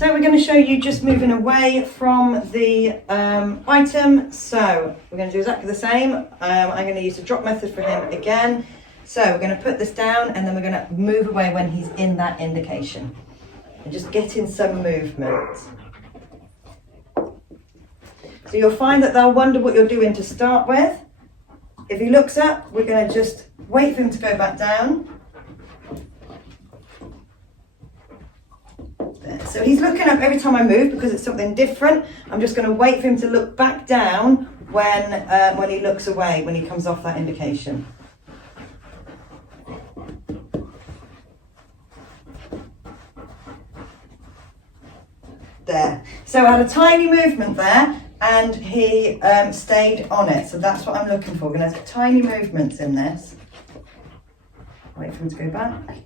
So we're going to show you just moving away from the item. So we're going to do exactly the same. I'm going to use the drop method for him again. So we're going to put this down and then we're going to move away when he's in that indication. And just get in some movement. So you'll find that they'll wonder what you're doing to start with. If he looks up, we're going to just wait for him to go back down. There. So he's looking up every time I move because it's something different. I'm just going to wait for him to look back down when he looks away, when he comes off that indication. There. So I had a tiny movement there and he stayed on it. So that's what I'm looking for. We're going to have tiny movements in this. Wait for him to go back.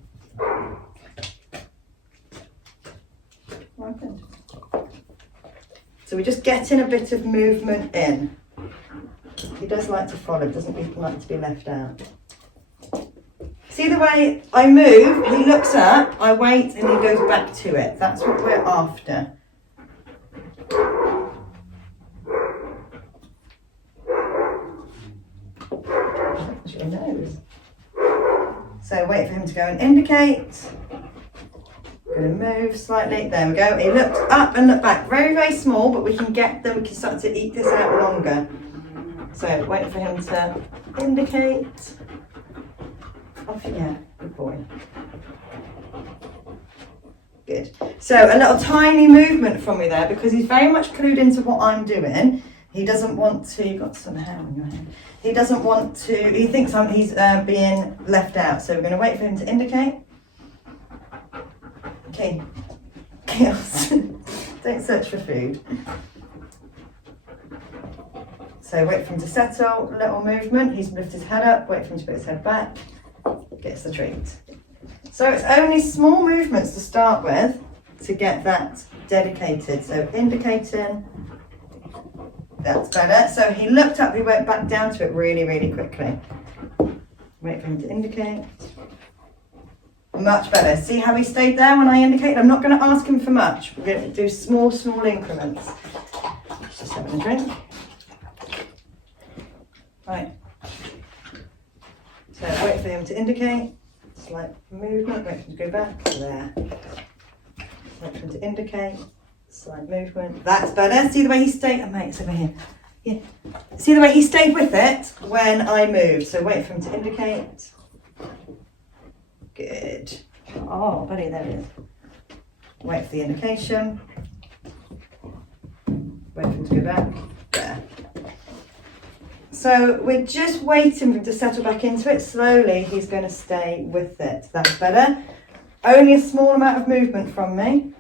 What happened? So we're just getting a bit of movement in. He does like to follow, doesn't he like to be left out. See the way I move, he looks up, I wait and he goes back to it. That's what we're after. That's your nose. So wait for him to go and indicate. Going to move slightly. There we go. He looked up and looked back. Very, very small, but we can get them. We can start to eke this out longer. So wait for him to indicate. Off, yeah, good boy. Good. So a little tiny movement from me there because he's very much clued into what I'm doing. He doesn't want to. You've got some hair on your head. He doesn't want to. He thinks he's being left out. So we're going to wait for him to indicate. Okay. Chaos. Don't search for food. So wait for him to settle. Little movement. He's lifted his head up. Wait for him to put his head back. Gets the treat. So it's only small movements to start with to get that dedicated. So indicating. That's better. So he looked up, he went back down to it really, really quickly. Wait for him to indicate. Much better. See how he stayed there when I indicate? I'm not going to ask him for much. We're going to do small increments. Just having a drink. Right. So wait for him to indicate. Slight movement. Wait for him to go back. There. Wait for him to indicate. Slight movement. That's better. See the way he stayed? Oh, mate, it's over here. Yeah. See the way he stayed with it when I moved. So wait for him to indicate. Good. Oh, buddy, there it is. Wait for the indication. Wait for him to go back. There. So we're just waiting for him to settle back into it. Slowly, he's going to stay with it. That's better. Only a small amount of movement from me.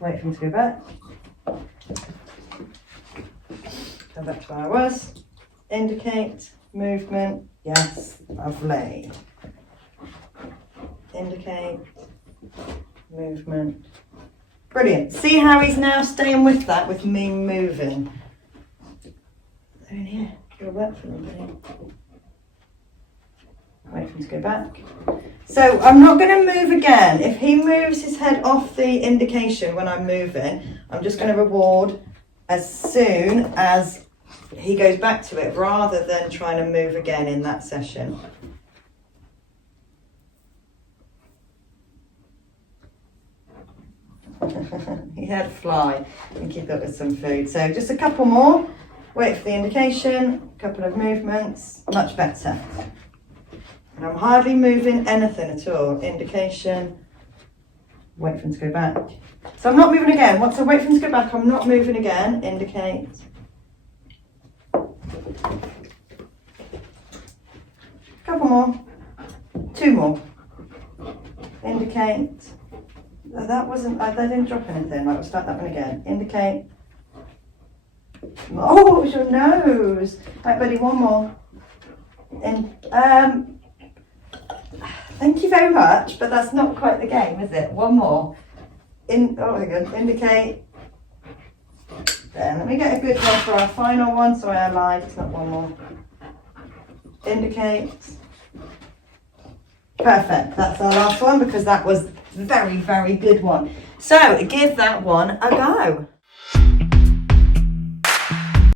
Wait for him to go back. Go back to where I was. Indicate. Movement. Yes. Lovely. Indicate, movement. Brilliant. See how he's now staying with that, with me moving. They're in here. It'll work for them, buddy. Wait for him to go back. So I'm not going to move again. If he moves his head off the indication when I'm moving, I'm just going to reward as soon as he goes back to it rather than trying to move again in that session. He had a fly. I think he thought it was some food. So just a couple more. Wait for the indication. A couple of movements. Much better. And I'm hardly moving anything at all. Indication. Wait for him to go back. So I'm not moving again. Once I wait for him to go back, I'm not moving again. Indicate. Couple more. Two more. Indicate. That wasn't, I didn't drop anything. Right, we'll start that one again. Indicate. Oh, it was your nose. Right, buddy, one more. And thank you very much, but that's not quite the game, is it? One more. Oh, hang on. Indicate. There, let me get a good one for our final one, so I lied, it's not one more. Indicate. Perfect, that's our last one because that was very, very good one. So give that one a go.